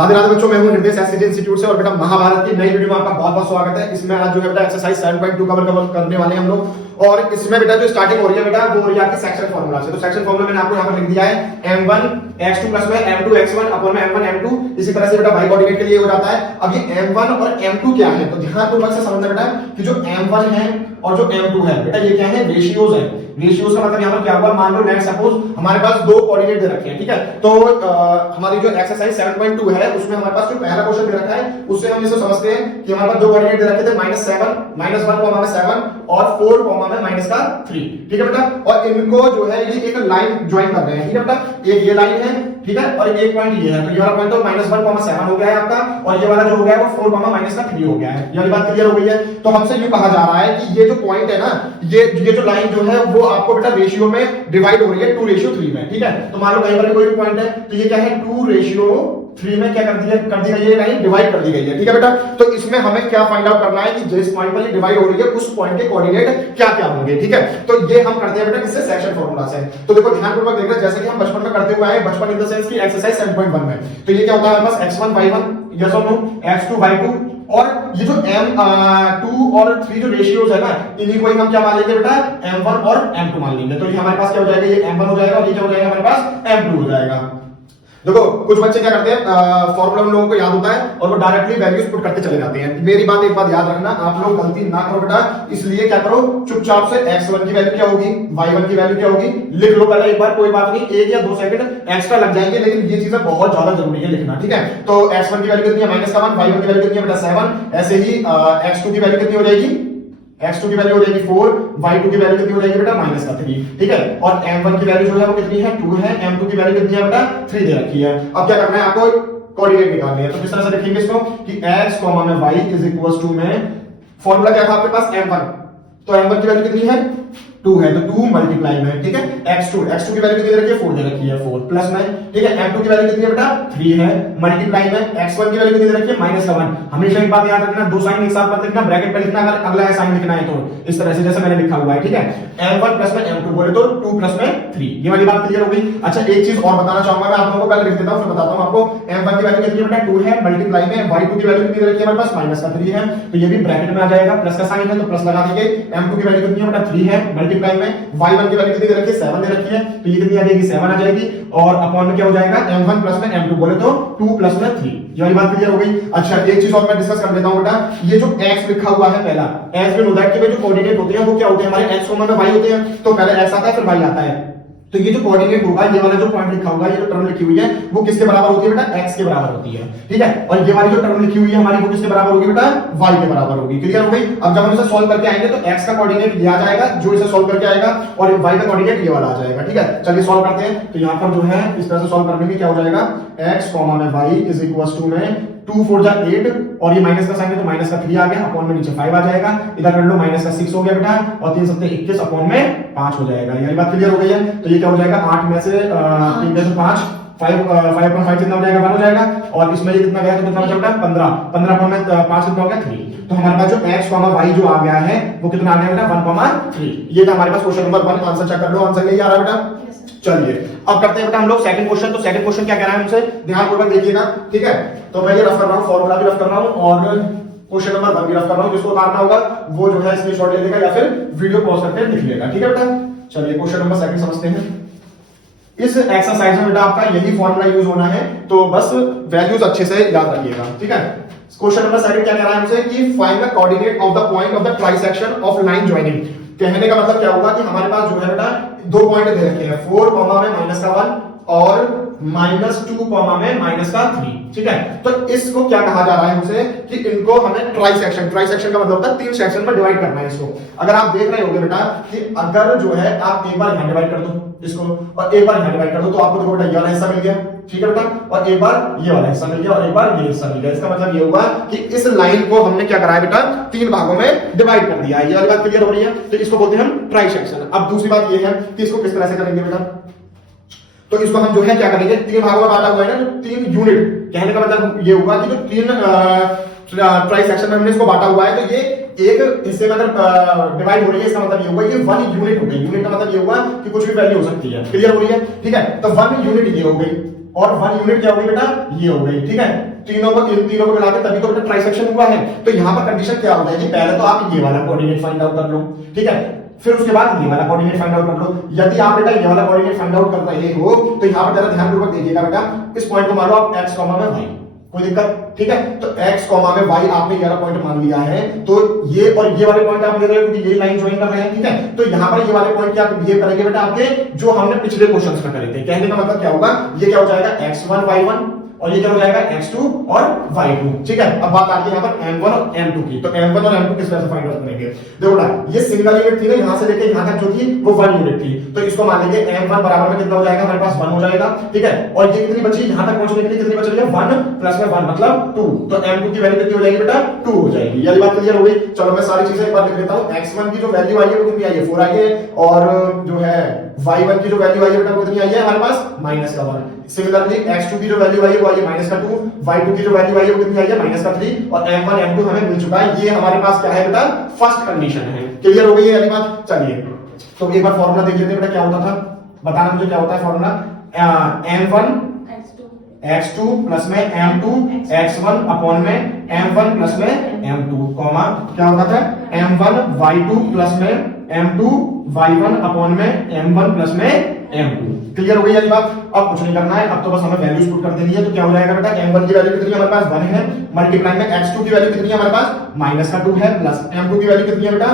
राधे राधे बच्चों, मैं हूं निर्देश एससीडी इंस्टीट्यूट से और बेटा महाभारत की नई वीडियो में आपका बहुत बहुत स्वागत है। इसमें आज जो है बेटा एक्सरसाइज 7.2 कवर करने वाले हैं हम लोग। और इसमें बेटा जो स्टार्टिंग हो रही है बेटा वो हो रही है आपकी सेक्शन फार्मूला से। तो सेक्शन फार्मूला मैंने आपको यहाँ पर लिख दिया है m1 x2 प्लस में m2 x1 अपॉन में m1 m2। इसी तरह से बेटा y कोऑर्डिनेट के लिए हो जाता है। अब ये m1 और m2 क्या है, तो ध्यानपूर्वक से समझना बेटा कि जो m1 है और जो m2 है बेटा ये क्या है, रेशियोज है। रेशियोज का मतलब यहाँ पर क्या हुआ, मान लो लेट्स सपोज हमारे पास दो कोऑर्डिनेट दे रखे हैं, ठीक है। तो हमारी जो एक्सरसाइज 7.2 है उसमें हमारे पास जो पहला क्वेश्चन दे रखा है उससे हम इसे समझते हैं कि हमारे पास दो कोऑर्डिनेट दे रखे थे -7 -1 7 और 4 -3, ठीक है बेटा। और इनको जो है ये एक लाइन ज्वाइन कर रहे हैं, ठीक है बेटा। एक ये लाइन है, ठीक है, और एक पॉइंट ये है। तो ये वाला पॉइंट तो -1 7 हो गया है आपका, और ये वाला जो हो गया है वो 4 -3 हो गया है। ये वाली बात क्लियर हो गई है। तो हमसे यूं कहा जा रहा है कि ये जो पॉइंट है ना, ये जो लाइन जो है वो आपको बेटा रेशियो में डिवाइड हो रही है 2:3 में, ठीक है। तो मान लो कहीं पर कोई भी पॉइंट है तो ये क्या है 2:3 में क्या कर दी गई है, लाइन डिवाइड कर दी गई है, ठीक है बेटा। तो इसमें हमें क्या फाइंड आउट करना है कि जिस पॉइंट पर ये डिवाइड हो रही है उस पॉइंट के कोऑर्डिनेट क्या क्या होंगे, ठीक है। तो ये हम करते हैं बेटा किससे, सेक्शन फार्मूला से। तो देखो ध्यानपूर्वक देखना, जैसे कि हम बचपन में करते हुए आए, बचपन इन द सेंस की एक्सरसाइज 7.1 में। तो ये क्या होता है हमारे पास x1 y1 यस और नो, x2 y2, और ये जो m2 और 3 जो रेशियोज है ना, इन्हीं को ही हम क्या मान लेंगे बेटा, m1 और m2 मान लेंगे। तो ये हमारे पास क्या हो जाएगा, ये m1 हो जाएगा और ये क्या हो जाएगा हमारे पास m2 हो जाएगा। देखो कुछ बच्चे क्या करते हैं, फॉर्मूला उन लोगों को याद होता है और वो डायरेक्टली वैल्यूज पुट करके चले जाते हैं। मेरी बात एक बात याद रखना, आप लोग गलती ना करो बेटा। इसलिए क्या करो, चुपचाप से x1 की वैल्यू क्या होगी, y1 की वैल्यू क्या होगी, लिख लो पहले एक बार, कोई बात नहीं, 1 या 2 सेकंड एक्स्ट्रा लग जाएंगे, लेकिन ये चीजें बहुत ज्यादा जरूरी है लिखना, ठीक है। तो x1 की वैल्यू कितनी है, -1, y1 की वैल्यू कितनी है बेटा 7, ऐसे ही x2 की वैल्यू कितनी हो जाएगी, x2 की वैल्यू हो जाएगी 4, y2 की वैल्यू कितनी हो जाएगी बेटा -3, ठीक है। और m1 की वैल्यू जो है वो कितनी है 2 है, m2 की वैल्यू कितनी है बेटा 3 दे रखी है। अब क्या करना है आपको, कोऑर्डिनेट निकालने हैं। तो किस तरह से लिखेंगे इसको कि x, y is equals to में फॉर्मूला क्या था आपके पास m1, तो m1 की वैल्यू कितनी है 2 है, तो 2 मल्टीप्लाई में, ठीक है, x2 की वैल्यू कितनी दे रखी है 4 दे रखी है, 4 प्लस में, ठीक है, m2 की वैल्यू कितनी है बेटा 3 है, मल्टीप्लाई में x1 की वैल्यू कितनी दे रखी है -7। हमेशा एक बात याद रखना, दो साइन एक साथ मत लिखना, ब्रैकेट में लिखना अगर अगला साइन लिखना है तो इस तरह से जैसे मैंने लिखा हुआ है, ठीक है। m1 प्लस में m2 बोले तो 2 प्लस में 3, ये वाली बात क्लियर हो गई। अच्छा एक चीज और बताना चाहूंगा मैं आप लोगों को, पहले लिख देता हूं फिर बताता हूं आपको। m1 की वैल्यू कितनी है बेटा 2 है, मल्टीप्लाई में y2 की वैल्यू कितनी दे रखी है हमारे पास -3 है, तो ये भी ब्रैकेट में आ जाएगा, प्लस का साइन है तो प्लस लगा देंगे। m2 की वैल्यू कितनी है बेटा 3 है, मल्टीप्लाई में y1 की वैल्यू कितनी दे रखी है 7 दे रखी है, तो ये कितनी आ जाएगी 7 आ जाएगी, और अपॉन में क्या हो जाएगा m1 प्लस में m2 बोले तो 2 प्लस में 3, ये वाली बात क्लियर हो गई। अच्छा एक चीज और मैं डिस्कस कर लेता हूं बेटा, ये जो x लिखा हुआ है पहला, x मीन होता है कि भाई जो कोऑर्डिनेट होते हैं वो क्या होते हैं हमारे, x में y होते हैं, तो पहले x आता है फिर y आता है। तो ये जो कोऑर्डिनेट होगा, ये वाला जो पॉइंट लिखा होगा, ये जो टर्म लिखी हुई है वो किसके बराबर होती है बेटा, x के बराबर होती है, ठीक है। और ये वाली जो टर्म लिखी हुई है हमारी वो किसके बराबर होगी बेटा, y के बराबर होगी। क्लियर हो गई। अब जब हम इसे सॉल्व करके आएंगे तो x का कोऑर्डिनेट ये आ जाएगा जो इसे सॉल्व करके आएगा, और y का कोऑर्डिनेट ये वाला आ जाएगा, ठीक है। चलिए सॉल्व करते हैं। तो यहां पर जो है इस तरह से सॉल्व करने में क्या हो जाएगा, x, y is equals to में 2 4 जा 8, और ये माइनस का साइन है तो माइनस का 3 आ गया, अपॉन में नीचे 5 आ जाएगा, इधर कर लो माइनस का 6 हो गया बेटा, और 3 7 21 अपॉन में 5 हो जाएगा। ये बात क्लियर हो गई है। तो ये क्या हो जाएगा, 8 में से 3 में से 5 5 कितना हो जाएगा 1 हो जाएगा, और इसमें ये कितना गया तो कितना बचा बेटा 15 अपॉन में 5 कितना हो गया 3। तो हमारे पास जो x, y जो आ गया है वो कितना आ गया बेटा 1,3। ये था हमारे पास क्वेश्चन नंबर 1। आंसर चेक कर लो, आंसर यही आ रहा है बेटा। चलिए अब करते हैं बेटा हम लोग सेकंड क्वेश्चन। तो सेकंड क्वेश्चन क्या कह रहा है हमसे, ध्यानपूर्वक देखिएगा, ठीक है। तो मैं ये रफ कर रहा हूं, फॉर्मूला भी रफ कर रहा हूं और क्वेश्चन नंबर 1 भी रफ कर रहा हूं। जिसको उतारना होगा वो जो है स्क्रीनशॉट ले लेगा या फिर वीडियो पॉज करके लिख लेगा, ठीक है बेटा। चलिए क्वेश्चन नंबर 2 समझते हैं। इस एक्सरसाइज में बेटा आपका यही फॉर्मूला यूज होना है, तो बस वैल्यूज अच्छे से याद रखिएगा, ठीक है। क्वेश्चन नंबर 2 क्या कह रहा है हमसे कि find the coordinate of the point of the trisection of line joining. कहने का मतलब क्या होगा कि हमारे पास जो है बेटा दो पॉइंट दे रखे हैं, 4 में -1 और -2 में -3, ठीक है। तो इसको क्या कहा जा रहा है हमसे कि इनको हमें ट्राइसेक्शन का मतलब होता है 3 सेक्शन में डिवाइड करना है इसको। अगर आप देख रहे होगे बेटा कि अगर जो है आप एक बार यहां डिवाइड कर दो इसको और एक बार यहां डिवाइड कर दो, तो आपको देखो बेटा ये वाला हिस्सा मिल गया, ठीक है बेटा, और एक बार ये वाला हिस्सा मिल गया और एक बार ये हिस्सा मिल गया। इसका मतलब ये हुआ कि इस लाइन को हमने क्या करा है बेटा 3 भागों में डिवाइड कर दिया है। ये वाली बात क्लियर हो रही है। तो इसको बोलते हैं हम ट्राइसेक्शन। अब दूसरी बात ये है कि इसको किस तरह से करेंगे बेटा, तो इसको हम जो है क्या करेंगे, 3 भागों में बांटा हुआ है ना, 3 यूनिट। कहने का मतलब ये हुआ कि जो 3 ट्राइसेक्शन में हमने इसको बांटा हुआ है, तो ये एक हिस्से में अगर डिवाइड हो रही है, इसका मतलब ये हुआ ये 1 यूनिट हो गई। यूनिट का मतलब ये हुआ कि कुछ भी वैल्यू हो सकती है। क्लियर हो रही है, ठीक है। तो 1 यूनिट ये हो गई और 1 यूनिट क्या हो गई बेटा ये हो गई, ठीक है। तीनों को मिला के तभी तो बेटा ट्राइसेक्शन हुआ है। तो यहाँ पर कंडीशन क्या हो जाएगी, पहले तो आप ये वाला कोऑर्डिनेट फाइंड आउट कर लो, ठीक है, फिर उसके बाद ये वाला कोऑर्डिनेट फाइंड आउट कर लो। यदि आप बेटा ये वाला कोऑर्डिनेट फाइंड आउट कर रहे हो तो यहाँ पर जरा ध्यानपूर्वक देखिएगा बेटा, इस पॉइंट को मान लो आप x, y, कोई दिक्कत, ठीक है। तो x, y आपने ये वाला पॉइंट मान लिया है, तो ये और ये वाले पॉइंट आप ले रहे हो क्योंकि ये लाइन ज्वाइन कर रहे हैं, ठीक है। तो यहाँ पर ये वाले पॉइंट क्या बिहेव करेंगे बेटा आपके, जो हमने पिछले क्वेश्चंस में करे थे। कहने का मतलब क्या होगा, ये क्या हो जाएगा x1 y1 और ये क्या हो जाएगा x2 और y2, ठीक है। अब बात आती है यहाँ पर m1 और m2 की। तो m1 और m2 किस तरह से फाइंड आउट करेंगे, देखो बेटा ये सिंगल यूनिट थी ना, यहाँ से लेके यहाँ तक जो थी वो 1 यूनिट थी, तो इसको मान लेंगे m1 बराबर में कितना हो जाएगा, हमारे पास 1 हो जाएगा, ठीक है। और ये कितनी बची, यहाँ तक पहुंचने के लिए कितनी बच रही है, 1 प्लस में 1 मतलब 2, तो m2 की वैल्यू कितनी हो जाएगी बेटा, 2 हो जाएगी। ये बात क्लियर हो गई। चलो मैं सारी चीजें एक बार लिख देता हूँ। x1 की जो वैल्यू आई है वो कितनी आई है, 4 आई है, और जो है y1 की जो वैल्यू आई है बेटा वो कितनी आई है हमारे पास, -1। सिमिलरली x2 की जो वैल्यू आई है वो आई है -2, y2 की जो वैल्यू आई है वो कितनी आई है, -3, और m1 m2 हमें मिल चुका है। ये हमारे पास क्या है बेटा, फर्स्ट कंडीशन है। क्लियर हो गई है वाली बात। चलिए तो एक बार फार्मूला देख लेते हैं बेटा, क्या होता था, बताना मुझे क्या होता है फार्मूला। m1 x2 प्लस में m2 x1 अपॉन में m1 प्लस में m2, कॉमा क्या होता था, m1 y2 प्लस में m2 y1 अपॉन में m1 प्लस में m2। क्लियर हो गई वाली बात। अब कुछ नहीं करना है, अब तो बस हमें वैल्यूज पुट कर देनी है। तो क्या हो जाएगा बेटा, m1 की वैल्यू कितनी है हमारे पास, 1 है, मल्टीप्लाई में x2 की वैल्यू कितनी है हमारे पास, -2 है, प्लस m2 की वैल्यू कितनी है बेटा,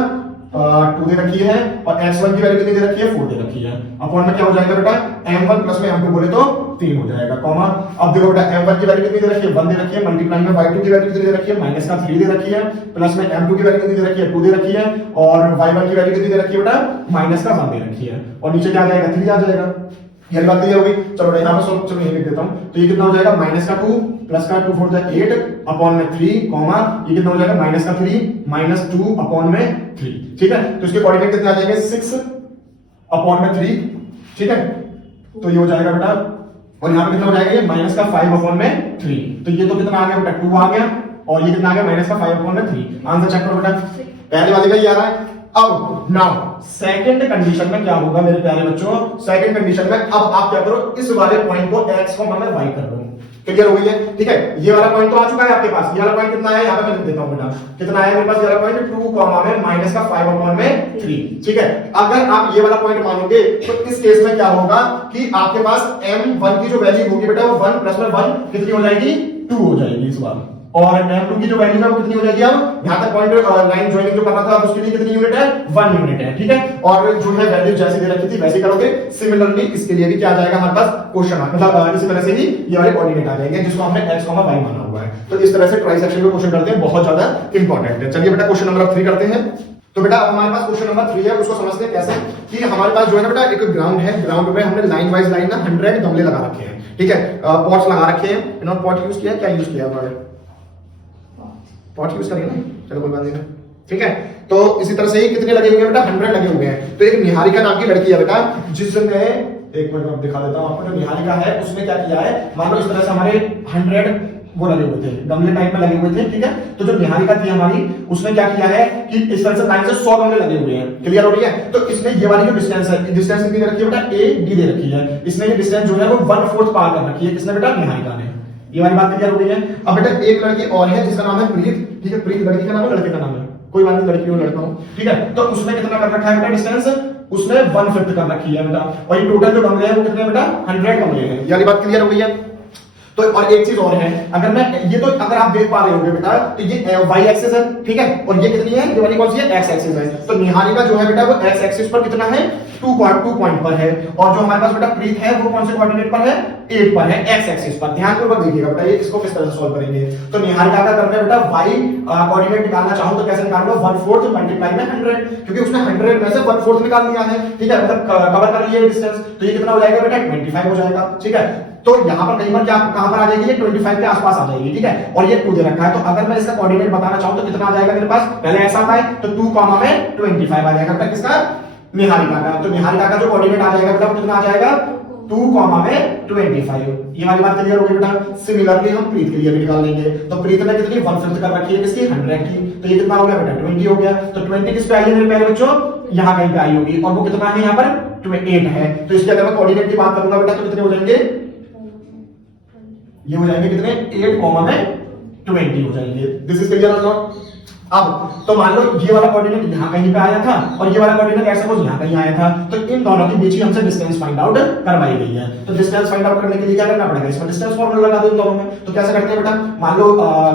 2 दे रखी है, और x1 की वैल्यू कितनी दे रखी है, 4 दे रखी है। अपॉन में क्या हो जाएगा बेटा, m1 प्लस में m2 बोले तो 3 हो जाएगा, कॉमा। अब देखो बेटा m1 की वैल्यू कितनी दे रखी है, 1 दे रखी है, मल्टीप्लाई में y2 की वैल्यू कितनी दे रखी है, -3 दे रखी है, प्लस में m2 की वैल्यू कितनी दे रखी है, 2 दे रखी है, और y1 की वैल्यू कितनी दे रखी है बेटा, -1 दे रखी है, और नीचे क्या आ जाएगा, 3 आ जाएगा। ये बात क्लियर हो गई। चलो बेटा यहाँ पर चलो यही लिख देता हूँ। तो ये कितना हो जाएगा, -2 प्लस का 2 4 जाए 8 अपॉन में 3, कॉमा ये कितना हो जाएगा, -3 -2 अपॉन में 3, ठीक है। तो इसके कोऑर्डिनेट कितने आ जाएंगे, 6 अपॉन में 3, ठीक है। तो ये हो जाएगा बेटा, और यहाँ पे कितना हो जाएगा, ये -5 अपॉन में 3, तो ये तो कितना आ गया बेटा, 2 आ गया, और ये कितना आ गया, -5 अपॉन में 3। आंसर चेक करो बेटा, पहले वाले का ये आ रहा है। अब नाउ सेकंड कंडीशन में क्या होगा मेरे प्यारे बच्चों, सेकंड कंडीशन में अब आप क्या करो, इस वाले पॉइंट को x को मैं y कर दूं। क्लियर हो गई है, ठीक है। ये वाला पॉइंट तो आ चुका है आपके पास, ये वाला पॉइंट कितना है, यहाँ पे मैं लिख देता हूँ बेटा, कितना है मेरे पास, ये वाला पॉइंट 2 कॉमा में -5 अपॉन में 3, ठीक है। अगर आप ये वाला पॉइंट मानोगे तो इस केस में क्या होगा कि आपके पास m1 की जो वैल्यू होगी बेटा वो 1 प्लस में 1 कितनी हो जाएगी, 2 हो जाएगी इस बार, और m2 की जो वैल्यू है वो कितनी हो जाएगी, अब यहां तक पॉइंट लाइन ज्वाइनिंग जो करना था उसके लिए कितनी यूनिट है, 1 यूनिट है, ठीक है। और जो है वैल्यू जैसे दे रखी थी वैसे करोगे। सिमिलरली इसके लिए भी क्या आ जाएगा हमारे पास क्वेश्चन, मतलब इसी तरह से ही ये वाले कोऑर्डिनेट आ जाएंगे जिसको हमने x, y माना हुआ है। तो इस तरह से ट्राइसेक्शन में क्वेश्चन करते हैं, बहुत ज्यादा इंपॉर्टेंट है। चलिए बेटा क्वेश्चन नंबर 3 करते हैं। तो बेटा हमारे पास क्वेश्चन नंबर 3 है, उसको समझते हैं कैसे कि हमारे पास जो है ना बेटा एक ग्राउंड है, ग्राउंड में हमने लाइन वाइज लाइन ना 100 गमले लगा रखे हैं, ठीक है। पॉट्स लगा रखे हैं, इन्होंने पॉट यूज किया, क्या यूज किया हमारे पॉट यूज करेंगे ना, चलो कोई बात नहीं, ठीक है। तो इसी तरह से ही कितने लगे हुए हैं बेटा, 100 लगे हुए हैं। तो एक निहारिका नाम की लड़की है बेटा, जिसने एक मिनट में दिखा देता हूं आपको, जो निहारिका है उसने क्या किया है, मान लो इस तरह से हमारे 100 वो लगे हुए थे, गमले टाइप में लगे हुए थे, ठीक है। तो जो निहारिका थी हमारी, उसने क्या किया है कि इस तरह से लाइन से 100 गमले लगे हुए हैं। क्लियर हो रही है। तो इसने ये वाली जो डिस्टेंस है, डिस्टेंस कितनी दे रखी है बेटा, a d दे रखी है। इसने ये डिस्टेंस जो है वो 1/4 पार कर रखी है, किसने बेटा, निहारिका ने। ये वाली बात क्लियर हो गई है। अब बेटा एक लड़की और है जिसका नाम है प्रीत, ठीक है। प्रीत लड़की का नाम है, लड़के का नाम है, कोई बात नहीं, लड़की हो लड़का हो, ठीक है। तो उसने कितना कर रखा है बेटा डिस्टेंस, उसने 1/5 कर रखी है बेटा, और ये टोटल जो गमले हैं वो कितने बेटा, 100 गमले हैं। ये वाली बात क्लियर हो गई है। तो और एक चीज और है, अगर मैं ये तो अगर आप देख पा रहे होंगे बेटा, तो ये y एक्सिस है, ठीक है, और ये कितनी है, ये वाली कौन सी है, x एक्सिस है। तो निहारिका जो है बेटा वो x एक्सिस पर कितना है, 2 पॉइंट पर है, और जो हमारे पास बेटा प्रीत है वो कौन से कोऑर्डिनेट पर है, 8 पर है, x एक्सिस पर। ध्यानपूर्वक देखिएगा बेटा, ये इसको किस तरह से सॉल्व करेंगे। तो निहारिका का करना है बेटा, y कोऑर्डिनेट निकालना चाहूं तो कैसे निकालूंगा, 1/4 मल्टीप्लाई में 100, क्योंकि उसने 100 में से 1/4 निकाल लिया है, ठीक है, मतलब कवर कर लिया है डिस्टेंस। तो ये कितना हो जाएगा बेटा, 25 हो जाएगा, ठीक है। तो यहाँ पर कहीं पर क्या कहां पर आ जाएगी, ये 25 के आसपास आ जाएगी, ठीक है। और ये 2 दे रखा है, तो अगर मैं इसका कोऑर्डिनेट बताना चाहूं तो कितना आ जाएगा मेरे पास, पहले ऐसा आता है तो 2 कॉमा में 25 आ जाएगा बेटा, किसका, निहारिका का। तो निहारिका का जो कोऑर्डिनेट आ जाएगा बेटा वो कितना आ जाएगा, 2 कॉमा में 25। ये वाली बात क्लियर हो गई बेटा। सिमिलरली हम प्रीत के लिए भी निकाल लेंगे। तो प्रीत ने कितनी 1/5 कर रखी है, किसकी, 100 की। तो ये कितना हो गया बेटा, 20 हो गया। तो 20 किस पे आई है मेरे प्यारे बच्चों, यहाँ कहीं पे आई होगी, और वो कितना है यहाँ पर 8 है। तो इसके अगर मैं कोऑर्डिनेट की बात करूंगा बेटा तो कितने हो जाएंगे, ये हो जाएंगे कितने 8 कॉमा में 20 हो जाएंगे। दिस इज क्लियर और नॉट? अब तो मान लो ये वाला कोऑर्डिनेट यहां कहीं पे आया था और ये वाला कोऑर्डिनेट ऐसे सपोज यहां कहीं आया था, तो इन दोनों के बीच ही हमसे डिस्टेंस फाइंड आउट करवाई गई है। तो डिस्टेंस फाइंड आउट करने के लिए क्या करना पड़ेगा, इसमें डिस्टेंस फार्मूला लगा दो इन दोनों में। तो कैसे करते हैं बेटा, मान लो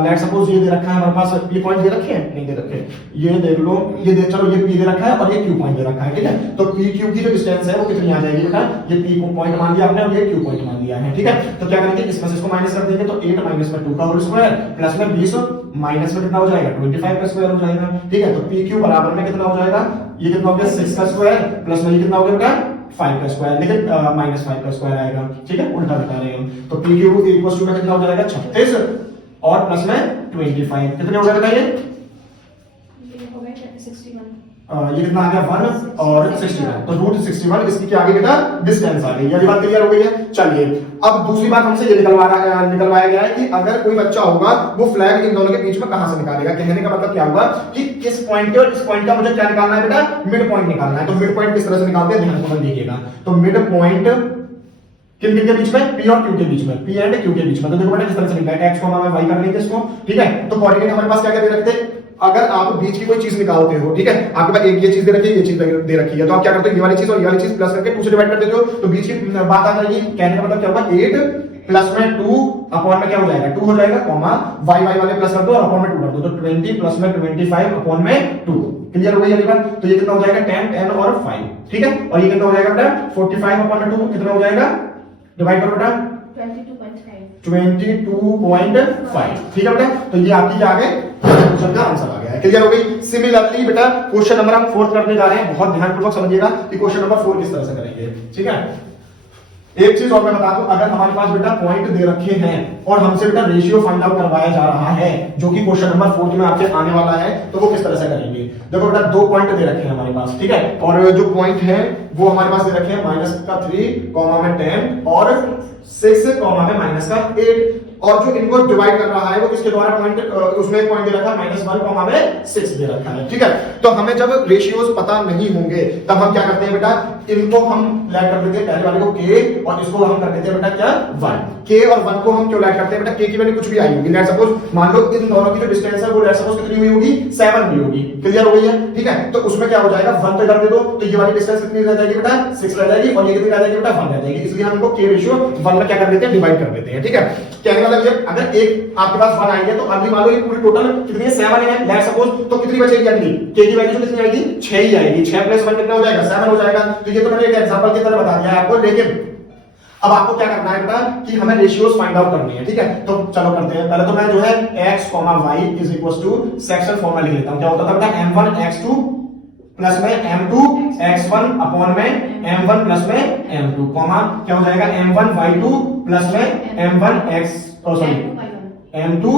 लेट सपोज ये दे रखा है हमारे पास, ये पॉइंट दे रखे हैं, नहीं दे रखे, ये देख लो, ये दे, चलो ये P दे रखा है और ये Q पॉइंट दे रखा है, ठीक है। तो P Q की जो डिस्टेंस है वो कितनी आ जाएगी बेटा, ये P को पॉइंट मान लिया आपने और ये Q पॉइंट मान लिया है, ठीक है। तो क्या करेंगे, इसमें से इसको माइनस कर देंगे, तो 8 माइनस में 2 का होल स्क्वायर प्लस में 20 माइनस में कितना हो जाएगा 25 का स्क्वायर हो जाएगा, ठीक है। तो PQ बराबर में कितना हो जाएगा, ये कितना हो गया 6 का स्क्वायर प्लस में ये कितना हो गया बेटा 5 का स्क्वायर, लेकिन माइनस 5 का स्क्वायर आएगा, ठीक है, उल्टा बता रहे हैं हम। तो PQ इक्वल टू में कितना हो जाएगा 36 और प्लस में 25, कितने हो गए बताइए, ये कितना आ गया 1 और 61, तो रूट 61 इसकी क्या आ गई बेटा डिस्टेंस आ गई। ये बात क्लियर हो गई है। चलिए अब दूसरी बात हमसे ये निकलवाया गया है कि अगर कोई बच्चा होगा वो फ्लैग इन दोनों के बीच में कहां से निकालेगा। कहने का मतलब क्या होगा कि किस पॉइंट के और इस पॉइंट का मुझे क्या निकालना है बेटा, मिड पॉइंट निकालना है। तो मिड पॉइंट किस तरह से निकालते हैं ध्यान से देखिएगा। तो मिड पॉइंट किन किन के बीच में, P और Q के बीच में, P एंड Q के बीच में। तो देखो बेटा किस तरह से निकला है, x y कर लेंगे इसको, ठीक है। तो कोऑर्डिनेट हमारे पास क्या क्या दे रखते हैं, अगर आप बीच की कोई चीज निकालते हो, ठीक है, आपके पास एक ये चीज दे रखी है, ये चीज दे रखी है, तो आप क्या करते हो, ये वाली चीज और ये वाली चीज प्लस करके 2 से डिवाइड कर देते हो, तो बीच की बात आ जाएगी। कहने का मतलब क्या होगा 8 प्लस में 2 अपॉन में क्या हो जाएगा 2 हो जाएगा, कॉमा y वाले प्लस कर दो और अपॉन में 2 कर दो, तो 20 प्लस में 25 अपॉन में 2। क्लियर हो गई ये बात। तो ये कितना हो जाएगा 10 10 और 5, ठीक है। और ये कितना हो जाएगा बेटा 45 अपॉन में 2 कितना हो जाएगा, डिवाइड करो बेटा 22.5, ठीक है बेटा। तो ये आपकी आ गए क्वेश्चन का आंसर आ गया है। क्लियर हो गई। सिमिलरली बेटा क्वेश्चन नंबर हम 4 करने जा रहे हैं, बहुत ध्यानपूर्वक समझिएगा कि क्वेश्चन नंबर 4 किस तरह से करेंगे, ठीक है। एक चीज और मैं बता दूं, अगर हमारे पास बेटा पॉइंट दे रखे हैं और हमसे बेटा रेशियो फाइंड आउट करवाया जा रहा है, जो कि क्वेश्चन नंबर 4 में आपके आने वाला है, तो वो किस तरह से करेंगे। देखो बेटा 2 पॉइंट दे रखे हैं हमारे पास, ठीक है, और जो पॉइंट है वो हमारे पास दे रखे हैं -3 कॉमा में 10 और 6 कॉमा में -8, और जो इनको डिवाइड कर रहा है वो किसके द्वारा पॉइंट, उसमें एक पॉइंट दे रखा है -1 कॉमा में 6 दे रखा है, ठीक है। तो हमें जब रेशियोज पता नहीं होंगे तब हम क्या करते हैं बेटा, इनको हम लैग कर देते हैं, पहले वाले को k और इसको हम कर देते हैं बेटा क्या 1। k और 1 को हम क्यों लैग करते हैं बेटा, k की वैल्यू कुछ भी आई होगी, लेट्स सपोज मान लो इन दोनों की जो डिस्टेंस है वो लेट्स सपोज कितनी हुई होगी 7 हुई होगी। क्लियर हो गई है, ठीक है। तो उसमें क्या हो जाएगा 1 पे कर दे दो, तो ये वाली डिस्टेंस कितनी रह जाएगी बेटा 6 रह जाएगी, और ये कितनी रह जाएगी बेटा 1 रह जाएगी। इसलिए हम इनको k रेशियो 1 में क्या कर देते हैं, डिवाइड कर देते हैं, ठीक है। कहने वाला ये अगर एक आपके पास 1 आई है तो अगली मान लो ये पूरी टोटल कितनी है 7 है, लेट्स सपोज, तो कितनी बचेगी अगली, k की वैल्यू कितनी आएगी 6 ही आएगी, 6 + 1 कितना हो जाएगा 7 हो जाएगा। तो ये तो मैंने एक एग्जांपल की तरह बता दिया है आपको, लेकिन अब आपको क्या करना है बेटा कि हमें रेशियोज फाइंड आउट करनी है, ठीक है। तो चलो करते हैं। पहले तो मैं जो है x, y = सेक्शन फॉर्मूला लिख लेता हूं। क्या होता था बेटा m1 x2 प्लस में m2 x1 अपॉन में m1 प्लस में m2, कॉमा क्या हो जाएगा m1 y2 प्लस में m1 m2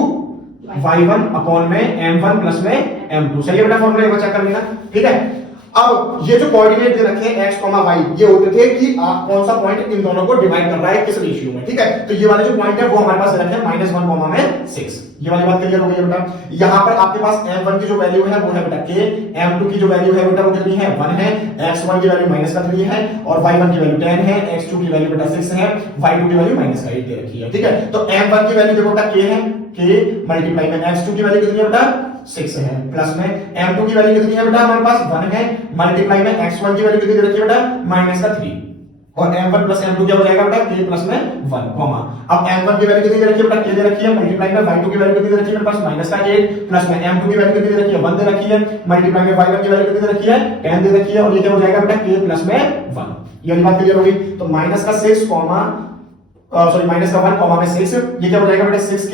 y1 अपॉन में m1 प्लस में m2। चलिए बेटा फॉर्मूला एक बार चेक कर लेना, ठीक है। अब ये जो कोऑर्डिनेट दे रखे हैं x, y, ये होते थे कि आप कौन सा पॉइंट इन दोनों को डिवाइड कर रहा है किस रेशियो में, ठीक है। तो ये वाले जो पॉइंट है वो हमारे पास रखे हैं -1 कॉमा में 6। ये वाली बात क्लियर हो गई है बेटा। यहां पर आपके पास m1 की जो वैल्यू है वो है बेटा k, m2 की जो वैल्यू है बेटा वो कितनी है 1 है, x1 की वैल्यू -3 है और y1 की वैल्यू 10 है, x2 की वैल्यू बेटा 6 है, y2 की वैल्यू -8 दे रखी है, ठीक है। तो m1 की वैल्यू देखो बेटा k है, k मल्टीप्लाई में x2 की वैल्यू कितनी है बेटा 6 है, प्लस में m2 की वैल्यू कितनी है बेटा हमारे पास 1 है, मल्टीप्लाई में x1 की वैल्यू कितनी दे रखी है बेटा -3, और m1 प्लस m2 क्या हो जाएगा बेटा k प्लस में 1, कॉमा अब m1 की वैल्यू कितनी दे रखी है बेटा k दे रखी है, मल्टीप्लाई में y2 की वैल्यू कितनी दे रखी है मेरे पास -8, प्लस में m2 की वैल्यू कितनी दे रखी है 1 दे रखी है, मल्टीप्लाई में y1 की वैल्यू कितनी दे रखी है 10 दे रखी है, और ये क्या हो जाएगा बेटा k प्लस में 1। ये वाली बात क्लियर हो गई। तो -6 कॉमा -1 कॉमा में 6, ये क्या हो जाएगा बेटा 6k,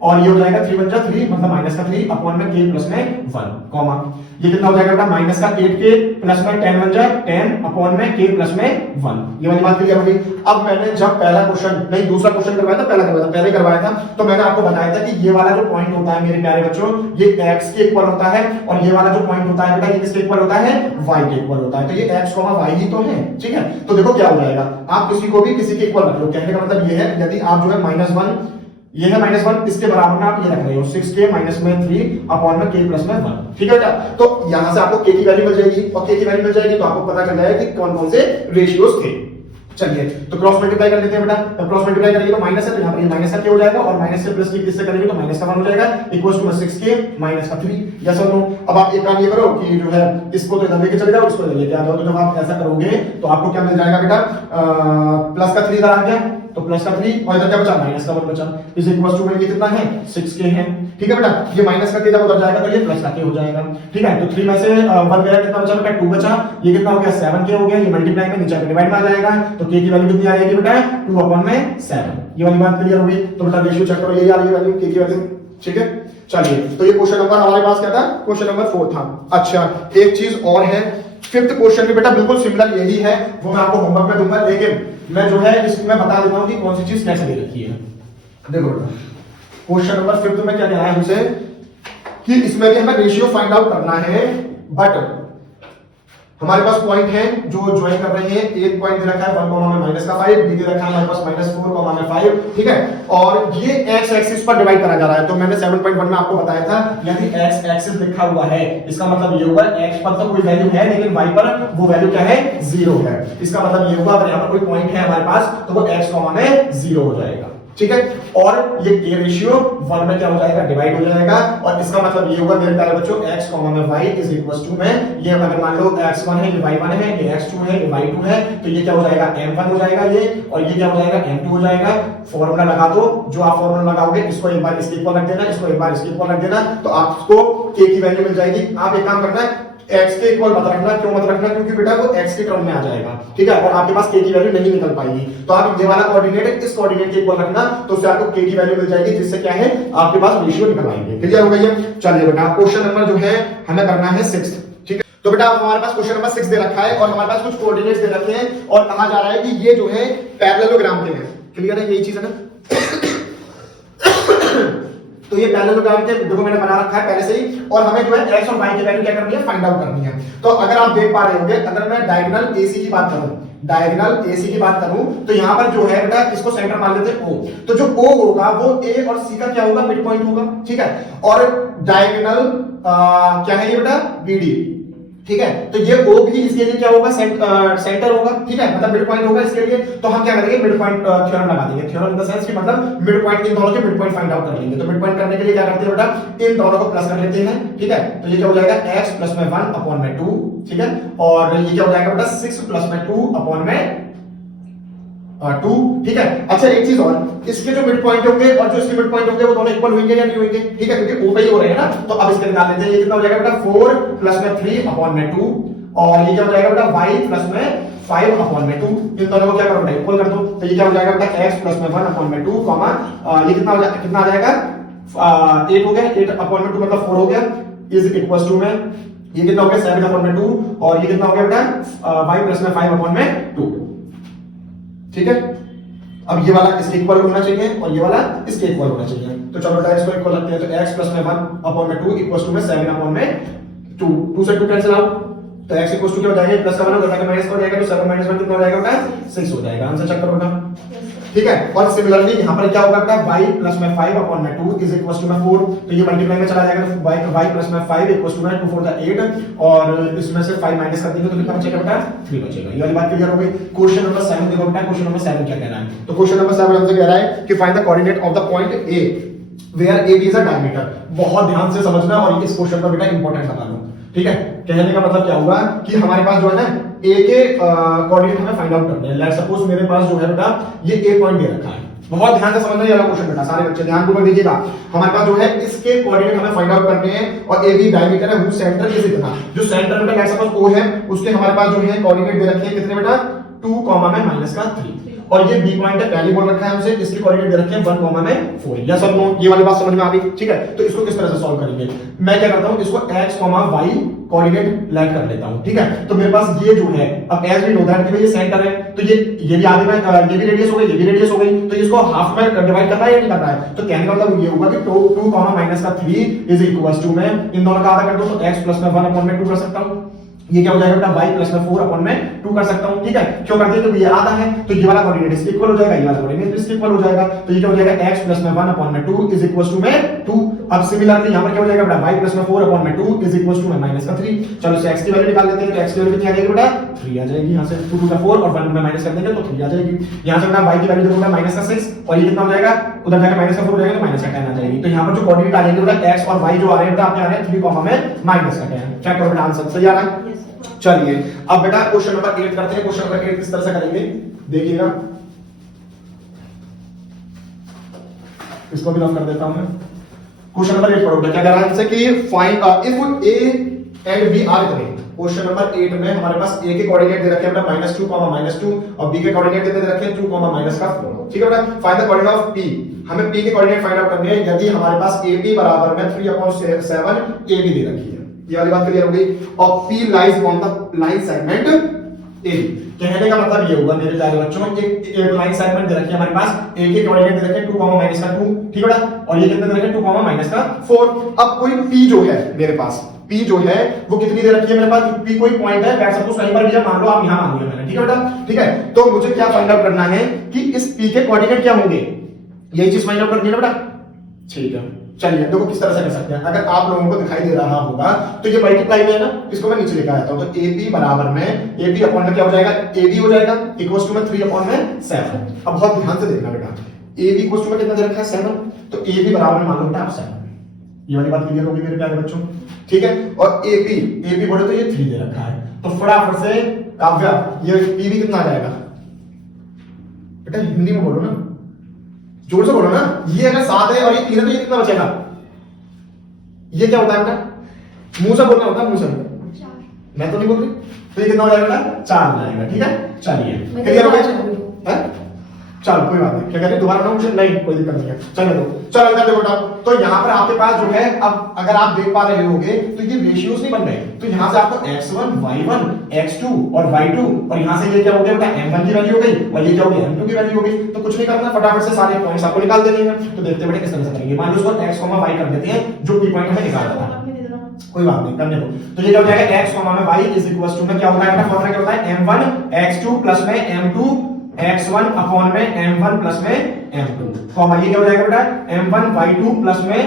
और ये हो जाएगा 3 × 3 मतलब -3 अपॉन में k प्लस में 1, कॉमा ये कितना हो जाएगा बेटा -8k प्लस में 10 × 10 अपॉन में k प्लस में 1। ये वाली बात क्लियर हो गई। अब मैंने जब पहला क्वेश्चन नहीं दूसरा क्वेश्चन करवाया था, पहले करवाया था, तो मैंने आपको बताया था कि ये वाला जो पॉइंट होता है मेरे प्यारे बच्चों ये x के इक्वल होता है, और ये वाला जो पॉइंट होता है बेटा ये किसके इक्वल होता है y के इक्वल होता है। तो ये x, y ही तो है, ठीक है। तो देखो क्या हो जाएगा, आप किसी को भी किसी के इक्वल रख लो। कहने का मतलब ये है यदि आप जो है -1 ये है -1 इसके बराबर में आप ये रख रहे हो 6k -3 अपॉन में k प्लस में 1, ठीक है बेटा। तो यहां से आपको k की वैल्यू मिल जाएगी, और k की वैल्यू मिल जाएगी तो आपको पता चल जाएगा कि कौन कौन से रेशियोज थे। चलिए तो क्रॉस मल्टीप्लाई कर लेते हैं बेटा। तो क्रॉस मल्टीप्लाई करेंगे तो माइनस है, तो यहाँ पर ये माइनस का क्या हो जाएगा, और माइनस से प्लस किससे करेंगे तो माइनस का 1 हो जाएगा, इक्वल्स टू 6k माइनस का 3। यस और नो। अब आप एक काम ये करो कि जो है इसको तो इधर लेके चले जाओ, इसको इधर लेके आ जाओ। तो जब आप ऐसा करोगे तो आपको क्या मिल जाएगा बेटा, प्लस का 3 इधर आ गया, तो प्लस का 3 और इधर क्या बचा, माइनस का 1 बचा। इज इक्वल्स टू में ये कितना है, 6k है। ठीक है बेटा, ये माइनस का k जब उधर जाएगा तो ये प्लस का k हो जाएगा। ठीक है, तो 3 में से 1 गया, कितना बचा बेटा, 2 बचा। ये कितना हो गया, 7k हो गया। ये मल्टीप्लाई में नीचे डिवाइड में आ जाएगा, तो k की वैल्यू कितनी आ जाएगी बेटा, 2/7। ये वाली बात क्लियर हो गई। तो बेटा रेशियो चेक करो, यही आ रही है वैल्यू k की वैल्यू। ठीक है, चलिए तो ये क्वेश्चन नंबर हमारे पास क्या था, क्वेश्चन नंबर 4 था। अच्छा एक चीज और है, फिफ्थ क्वेश्चन भी बेटा बिल्कुल सिमिलर यही है, वो मैं आपको होमवर्क में दूंगा, लेकिन मैं जो है इसमें बता देता हूं कि कौन सी चीज कैसे दे रखी है। देखो बेटा क्वेश्चन नंबर 5 में क्या कहना है हमसे कि इसमें भी हमें रेशियो फाइंड आउट करना है, बट हमारे पास पॉइंट है जो ज्वाइन कर रहे हैं। एक पॉइंट दे रखा है 1, में माइनस का 5, बी दे रखा है हमारे पास -4, में 5। ठीक है, और ये एक्स एक्सिस पर डिवाइड करा जा रहा है। तो मैंने 7.1 में आपको बताया था, यदि एक्स एक्सिस लिखा हुआ है इसका मतलब ये हुआ एक्स पर तो कोई वैल्यू है, लेकिन वाई पर वो वैल्यू क्या है, 0 है। इसका मतलब ये हुआ अगर यहाँ पर कोई पॉइंट है हमारे पास तो वो एक्स में 0 हो जाएगा। ठीक है, और ये k रेशियो 1 में क्या हो जाएगा, डिवाइड हो जाएगा। और इसका मतलब ये होगा मेरे प्यारे बच्चों, x, में y इज इक्वल टू में, ये अगर मान लो x1 है, ये y1 है, ये x2 है, ये y2 है, तो ये क्या हो जाएगा, m1 हो जाएगा ये, और ये क्या हो जाएगा, m2 हो जाएगा। फॉर्मूला लगा दो, जो आप फॉर्मूला लगाओगे इसको एक बार इसके इक्वल रख देना, इसको एक बार इसके इक्वल रख देना, तो आपको k की वैल्यू मिल जाएगी। आप एक काम करना है, x के इक्वल मत रखना। क्यों मत रखना, क्योंकि बेटा वो x के टर्म में आ जाएगा। ठीक है, और आपके पास k की वैल्यू नहीं निकल पाएगी। तो आप ये वाला कोऑर्डिनेट है, इस कोऑर्डिनेट के इक्वल रखना, तो उससे आपको k की वैल्यू मिल जाएगी, जिससे क्या है आपके पास रेशियो निकल आएंगे। क्लियर हो गई है। चलिए बेटा क्वेश्चन नंबर जो है हमें करना है 6। ठीक है, तो बेटा हमारे पास क्वेश्चन नंबर 6 दे रखा है, और हमारे पास कुछ कोऑर्डिनेट्स दे रखे हैं, और कहा जा रहा है कि ये जो है पैरेललोग्राम के हैं। क्लियर है, यही चीज है ना। तो ये पैरेललोग्राम के देखो मैंने बना रखा है पहले से ही, और हमें जो है x और y की वैल्यू क्या करनी है, फाइंड आउट करनी है। तो अगर आप देख पा रहे होंगे, अगर मैं डायगोनल AC की बात करूं, डायगोनल AC की बात करूं, तो यहां पर जो है बेटा इसको सेंटर मान लेते हैं O। तो जो O होगा वो A और C का क्या होगा, मिड पॉइंट होगा। ठीक है, और डायगोनल क्या है ये बेटा, BD। ठीक है, तो ये O भी इसके लिए क्या होगा, सेंटर होगा। ठीक है, मतलब मिड पॉइंट होगा इसके लिए। तो हम क्या करेंगे, मिड पॉइंट थ्योरम लगा देंगे। थ्योरम इन द सेंस कि मतलब मिड पॉइंट, इन दोनों के मिड पॉइंट फाइंड आउट कर लेंगे। तो मिड पॉइंट करने के लिए क्या करते हैं बेटा, इन दोनों को प्लस कर लेते हैं। ठीक है, तो ये क्या हो जाएगा, x प्लस में 1/2। ठीक है, और ये क्या हो जाएगा बेटा, 6 प्लस में 2/2। ठीक है, अच्छा एक चीज और, इसके जो मिड पॉइंट होंगे और जो इसके मिड पॉइंट होंगे वो दोनों इक्वल होंगे या नहीं होंगे। ठीक है, क्योंकि ऊपर ही हो रहे हैं ना। तो अब इसके निकाल लेते हैं, ये कितना हो जाएगा बेटा, 4 प्लस में 3/2, और ये क्या हो जाएगा बेटा, y प्लस में 5/2। इन दोनों को क्या करो बेटा, इक्वल कर दो। तो ये क्या हो जाएगा बेटा, x प्लस में 1/2, कॉमा ये कितना आ जाएगा, 8 हो गया, 8/2 मतलब 4 हो गया, इज इक्वल टू में ये कितना हो गया, 7/2, और ये कितना हो गया बेटा, y प्लस में 5/2। ठीक है, अब ये वाला इसके इक्वल होना चाहिए और ये वाला इसके इक्वल होना चाहिए। तो चलो बेटा इसको इक्वल रखते हैं। तो x प्लस में 1/2 इक्वल टू में 7/2। 2 से 2 कैंसिल आउट, तो x इक्वल टू क्या हो जाएगा, प्लस का 1 हो जाएगा, माइनस का हो जाएगा, तो 7 - 1 कितना हो जाएगा बेटा, 6 हो जाएगा। आंसर चेक करो बेटा। ठीक है, और सिमिलरली यहां पर क्या होगा बेटा, y प्लस में 5/2 इज इक्वल टू में 4। तो ये मल्टीप्लाई में चला जाएगा, तो y प्लस में 5 इक्वल टू में 2 4 8, और इसमें से 5 माइनस कर देंगे तो कितना बचेगा बेटा, 3 बचेगा। ये वाली बात क्लियर हो गई। क्वेश्चन नंबर 7 देखो बेटा, क्वेश्चन नंबर 7 क्या कहना है। तो क्वेश्चन नंबर 7 हमसे कह रहा है कि find the coordinate of the point A where AB is a diameter. बहुत ध्यान से समझना, और इस क्वेश्चन का बेटा इंपॉर्टेंट बता लो। ठीक है, कहने का मतलब क्या हुआ कि हमारे पास जो है ना A के कोऑर्डिनेट हमें फाइंड आउट करने हैं। लेट्स सपोज मेरे पास जो है बेटा ये A पॉइंट दे रखा है। बहुत ध्यान से समझना ये वाला क्वेश्चन बेटा, सारे बच्चे ध्यानपूर्वक देखिएगा। हमारे पास जो है इसके कोऑर्डिनेट हमें फाइंड आउट करने हैं, और AB डायमीटर है, हुज सेंटर इज इतना। जो सेंटर बेटा लेट्स सपोज O है, उसके हमारे पास जो है कोऑर्डिनेट दे रखे हैं कितने बेटा, 2, में -3, और ये बी पॉइंट है, पहले बोल रखा है हमसे, इसके कोऑर्डिनेट दे रखे हैं 1, में 4। या सब नो, ये वाली बात समझ में आ गई। ठीक है, तो इसको किस तरह से सॉल्व करेंगे, मैं क्या करता हूं, इसको x, y कोऑर्डिनेट लैग कर लेता हूं। ठीक है, तो मेरे पास ये जो है, अब एज वी नो दैट कि ये सेंटर है, तो ये भी आगे में ये भी रेडियस हो गई, ये भी रेडियस हो गई, तो इसको हाफ में डिवाइड करना है या नहीं करना है। तो कहने का मतलब ये होगा कि 2, -3 इज इक्वल टू में इन दोनों का आधा कर दो, तो x प्लस में 1/2 कर सकता हूं। ये क्या हो जाएगा बेटा y प्लस में 4 अपॉन में 2 कर सकता हूं, ठीक है। क्यों करते हैं, क्योंकि ये आधा है तो ये वाला कोऑर्डिनेट इसके इक्वल हो जाएगा, ये वाला कोऑर्डिनेट इसके इक्वल हो जाएगा, तो ये क्या हो जाएगा x प्लस में 1 अपॉन में 2 इज इक्वल टू में 2। अब सिमिलरली यहां पर क्या हो जाएगा बेटा y प्लस में 4 अपॉन में 2 इज इक्वल टू में माइनस का 3। चलो से x की वैल्यू निकाल लेते हैं, तो x की वैल्यू कितनी आ जाएगी बेटा 3 आ जाएगी। यहां से 2 का 4 और 1 में माइनस कर देंगे तो 3 आ जाएगी। यहां से बेटा y की वैल्यू देखोगे माइनस का 6 और ये कितना हो जाएगा, उधर जाकर माइनस का 4 हो जाएगा तो माइनस का 10 आ जाएगी। तो यहां पर जो कोऑर्डिनेट आ जाएंगे बेटा x और y जो आ रहे हैं बेटा आपके आ रहे हैं 3 कॉमा में माइनस का 10। चेक करो बेटा आंसर सही आ रहा है। चलिए अब बेटा क्वेश्चन नंबर 8 करते हैं। क्वेश्चन नंबर 8 किस तरह से करेंगे देखिएगा, इसको भी लॉक कर देता हूं मैं। क्वेश्चन नंबर 8 पढ़ो, क्या कह रहा है इनसे कि find if a and b are इतने। क्वेश्चन नंबर 8 में हमारे पास a के कोऑर्डिनेट दे रखे हैं बेटा -2, और b के कोऑर्डिनेट कितने दे रखे हैं 2, -4। ठीक है बेटा, find the coordinate of p। हमें p के कोऑर्डिनेट फाइंड आउट करने हैं यदि हमारे पास ab बराबर में 3/7 ab दे रखी है। ये वाली बात क्लियर हो गई। और P lies on the line segment A। कहने का मतलब ये होगा मेरे प्यारे बच्चों, एक लाइन सेगमेंट दे रखी है हमारे पास, A के कोऑर्डिनेट दे रखे हैं 2, -2, ठीक है बेटा, और ये कितने दे रखे हैं 2, -4। अब कोई P जो है मेरे पास, P जो है वो कितनी दे रखी है मेरे पास, P कोई पॉइंट है, लेट्स सपोज कहीं पर लिया, मान लो आप यहां मान लिया मैंने, ठीक है बेटा, ठीक है। तो मुझे क्या फाइंड आउट करना है कि इस P के कोऑर्डिनेट क्या होंगे, यही चीज फाइंड आउट करनी है बेटा, ठीक है। चलिए देखो किस तरह से कर सकते हैं। अगर आप लोगों को दिखाई दे रहा होगा तो ये मल्टीप्लाई में है ना, इसको मैं नीचे लेकर आता हूं, तो AB बराबर में AB अपॉन में क्या हो जाएगा, AB हो जाएगा इक्वल्स टू में 3/7। अब बहुत ध्यान से देखना बेटा, AB इक्वल्स टू में कितना दे रखा है 7, तो AB बराबर में मान लो बेटा आप 7। ये वाली बात क्लियर होगी मेरे प्यारे बच्चों, ठीक है। और AB बोले तो ये 3 दे रखा है, तो फटाफट से काव्या ये PB कितना आ जाएगा बेटा, हिंदी में बोलो ना, जोर से बोलो ना। ये अगर 7 है और ये 3 है तो ये कितना बचेगा, ये क्या होता है बेटा, मुंह से बोलना होता है, मुंह से, मैं तो नहीं बोल रही। तो ये कितना हो जाएगा बेटा 4 हो जाएगा, ठीक है। चलिए क्लियर हो गया, चलो कोई बात नहीं, क्या कहते हैं दोबारा ना मुझे, नहीं कोई दिक्कत नहीं है, चलो चलो कर दो बेटा। तो यहाँ पर आपके पास जो है, अब अगर आप देख पा रहे होगे तो ये रेशियोज नहीं बन रहे, तो यहाँ से आपको x1 y1 x2 और y2, और यहाँ से ये क्या हो गया बेटा m1 की वैल्यू हो गई और ये क्या हो गया m2 की वैल्यू हो गई। तो कुछ नहीं करना, फटाफट से सारे पॉइंट्स आपको निकाल देने हैं। तो देखते हैं बेटा किस तरह से करेंगे। मान लो इसको x, y कर देते हैं, जो की पॉइंट हमें निकालना था, कोई बात नहीं करने दो। तो ये क्या हो जाएगा x, y is equal to में क्या होता है बेटा, फॉर्मूला क्या होता है m1 x2 प्लस में m2 x1 अपॉन में m1 प्लस में m2, फॉर्मूला ये क्या हो जाएगा बेटा m1 y2 प्लस में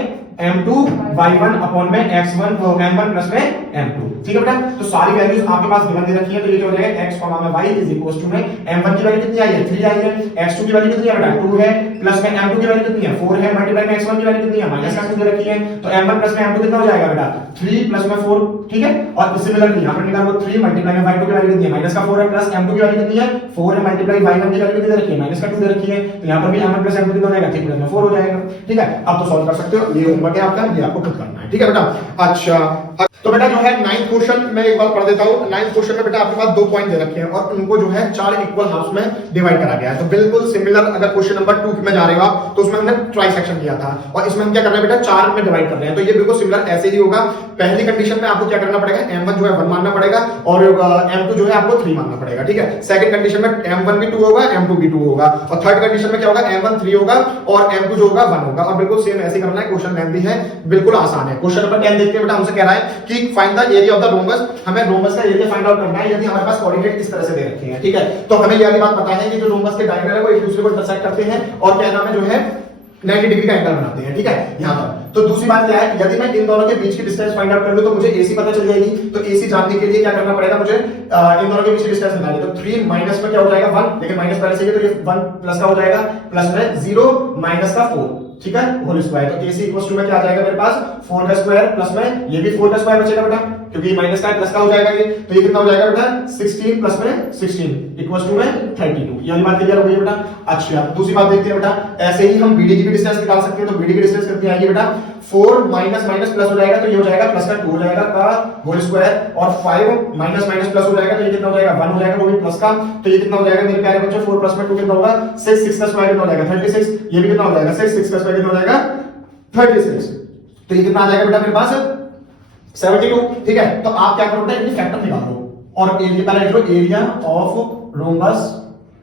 m2 y1 अपॉन में x1 m1 प्लस में m2, ठीक है बेटा। तो सारी वैल्यूज आपके पास गिवन दे रखी है, तो ये क्या हो जाएगा x, y is equal to में m1 की वैल्यू कितनी आई है 3 आई है, x2 की वैल्यू कितनी है बेटा 2 है, प्लस में m2 की वैल्यू कितनी है 4 है, मल्टीप्लाई में x1 की वैल्यू कितनी है माइनस का 2 दे रखी है, तो m1 प्लस में m2 कितना हो जाएगा बेटा 3 प्लस में 4, ठीक है। और सिमिलरली यहां पर निकालो 3 मल्टीप्लाई में y2 की वैल्यू कितनी है माइनस का 4 है, प्लस m2 की वैल्यू कितनी है 4 है, मल्टीप्लाई y1 की वैल्यू कितनी दे रखी है माइनस का 2 दे रखी है, तो यहां पर भी m1 प्लस m2 कितना हो जाएगा 3 प्लस में 4 हो जाएगा, ठीक है। अब तो सॉल्व कर सकते हो, ये होमवर्क है आपका, ये आपको खुद करना है, ठीक है बेटा। अच्छा तो बेटा जो है 9th क्वेश्चन मैं एक बार पढ़ देता हूं। 9th क्वेश्चन में बेटा आपके पास 2 पॉइंट दे रखे हैं और उनको जो है 4 इक्वल हाफ्स में डिवाइड करा गया है। तो बिल्कुल सिमिलर अगर क्वेश्चन नंबर 2 में जा रहे हो आप, तो उसमें हमने ट्राई सेक्शन किया था और इसमें हम क्या कर रहे हैं बेटा 4 में डिवाइड कर रहे हैं। तो ये बिल्कुल सिमिलर ऐसे ही होगा। पहली कंडीशन में आपको क्या करना पड़ेगा, m1 जो है 1 मानना पड़ेगा और m2 जो है आपको 3 मानना पड़ेगा, ठीक है। सेकंड कंडीशन में m1 भी 2 होगा, m2 भी 2 होगा, और थर्ड कंडीशन में क्या होगा m1 3 होगा और m2 जो होगा 1 होगा। और बिल्कुल सेम ऐसे करना है। क्वेश्चन लेंथी है, बिल्कुल आसान है। क्वेश्चन नंबर 10 देखते हैं बेटा, हमसे कह रहा है कि find the area of the rhombus. हमें रोम्बस का एरिया फाइंड आउट करना है यदि हमारे पास कोऑर्डिनेट इस तरह से दे रखे हैं, ठीक है। तो हमें ये वाली बात पता है कि जो रोम्बस के डायगोनल है वो एक दूसरे को इंटरसेक्ट करते हैं और क्या नाम है जो है 90 डिग्री का एंगल बनाते हैं, ठीक है यहां पर। तो दूसरी बात क्या है, यदि मैं इन दोनों के बीच की डिस्टेंस फाइंड आउट कर लूं तो मुझे AC पता चल जाएगी। तो AC जानने के लिए क्या करना पड़ेगा मुझे, इन दोनों के बीच की डिस्टेंस निकालनी है। तो 3 माइनस में क्या हो जाएगा 1, लेकिन माइनस पहले से ही है तो ये 1 प्लस का हो जाएगा, प्लस में 0 माइनस का 4, ठीक है, होल स्क्वायर। तो AC इक्वल्स टू में क्या आ जाएगा मेरे पास 4 का स्क्वायर, प्लस में ये भी 4 का स्क्वायर बचेगा बेटा, क्योंकि माइनस का प्लस का हो जाएगा ये। तो ये कितना हो जाएगा बेटा 16 प्लस में 16 इक्वल्स टू में 32। ये वाली बात क्लियर हो गई बेटा। अच्छा दूसरी बात देखते हैं बेटा, ऐसे ही हम BD की भी डिस्टेंस निकाल सकते हैं। तो BD की डिस्टेंस कितनी आएगी बेटा 4 माइनस माइनस प्लस हो जाएगा, तो ये हो जाएगा प्लस का 2 हो जाएगा का होल स्क्वायर, और 5 माइनस माइनस प्लस हो जाएगा तो ये कितना हो जाएगा 1 हो जाएगा, वो भी प्लस का। तो ये कितना हो जाएगा मेरे प्यारे बच्चों 4 प्लस में 2 कितना होगा 6, 6 का स्क्वायर कितना हो जाएगा 36, ये भी कितना हो जाएगा 6, 6 का स्क्वायर कितना हो जाएगा 36। तो ये कितना आ जाएगा बेटा मेरे पास 72, ठीक है। तो आप क्या करो बेटा इनके फैक्टर निकालो और एरिया पहले लिखो, area of rhombus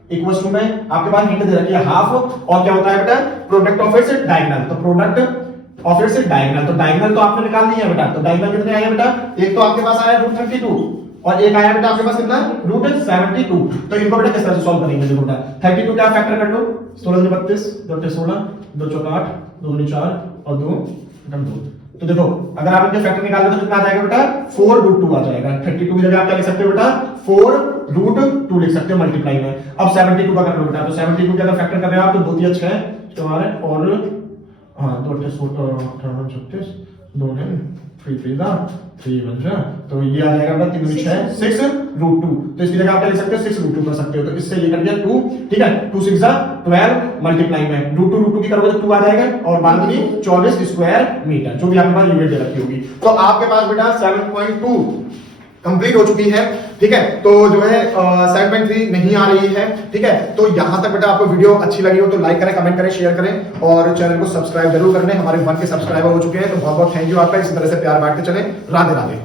equals to में आपके पास हिंट दे रखी है हाफ, और क्या होता है बेटा प्रोडक्ट ऑफ इट्स डायगोनल। तो प्रोडक्ट ऑफ इट्स डायगोनल, तो डायगोनल तो आपने निकाल लिया बेटा। तो डायगोनल कितने आए हैं बेटा, एक तो आपके पास आया √32 और एक आया बेटा आपके पास कितना रूट 72। तो इनको बेटा किस तरह से सॉल्व करेंगे? देखो बेटा 32 क्या फैक्टर कर लो, 16 32 2 16 2 4 8 2 9 4 और 2 2। तो देखो अगर आप इनके फैक्टर निकाल लो तो कितना आ जाएगा बेटा 4 रूट 2 आ जाएगा। 32 की जगह आप क्या लिख सकते हो बेटा 4 रूट 2 लिख सकते हो मल्टीप्लाई में। अब 72 का कर लो बेटा, तो 72 के अगर फैक्टर कर रहे हो आप तो 2 3 6 तुम्हारे और हाँ 2 8 18 36 2 9 3 3 दा 3 1 जा, तो ये आ जाएगा बेटा 3 6 6 रूट 2। तो इसकी जगह आप क्या लिख सकते हो 6 रूट 2 कर सकते हो। तो इससे ये कट गया 2, ठीक है 2 6 जा 12 मल्टीप्लाई में रूट 2 की करोगे तो 2 आ जाएगा और बाद में 24 स्क्वायर मीटर, जो भी आपके पास यूनिट दे रखी होगी। तो आपके पास बेटा 7.2 कंप्लीट हो चुकी है, ठीक है। तो जो है 7.3 नहीं आ रही है, ठीक है। तो यहां तक बेटा आपको वीडियो अच्छी लगी हो तो लाइक करें, कमेंट करें, शेयर करें और चैनल को सब्सक्राइब जरूर कर लें। हमारे 1 के सब्सक्राइबर हो चुके हैं, तो बहुत बहुत थैंक यू आपका। इसी तरह से प्यार बांटते चलें। राधे राधे।